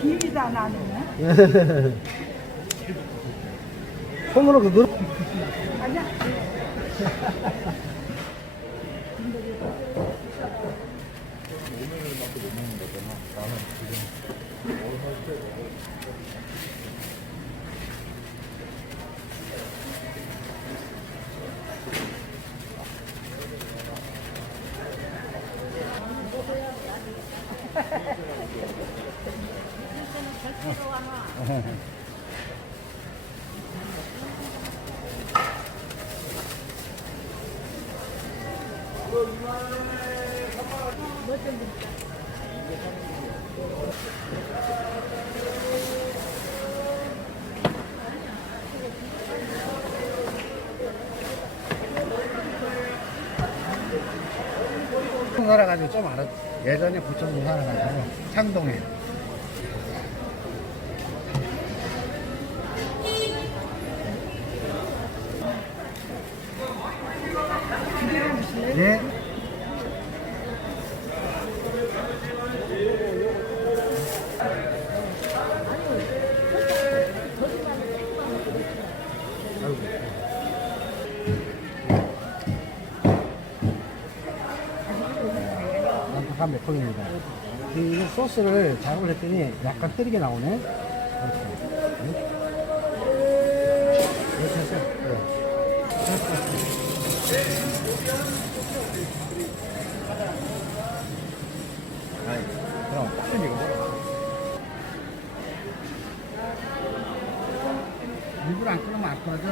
기위다 나는. 손으로 그 누르. 아니야. 살아가지고 좀 알아. 예전에 부천도 살아가지고 창동에. 네. 난tak한 매콤입니다. 이 소스를 작업을 했더니 약간 뜨리게 나오네. 이렇게. 이렇게 해서. 아이, 그럼 딱 이거. 일부러 안 끊으면 안 꺼져.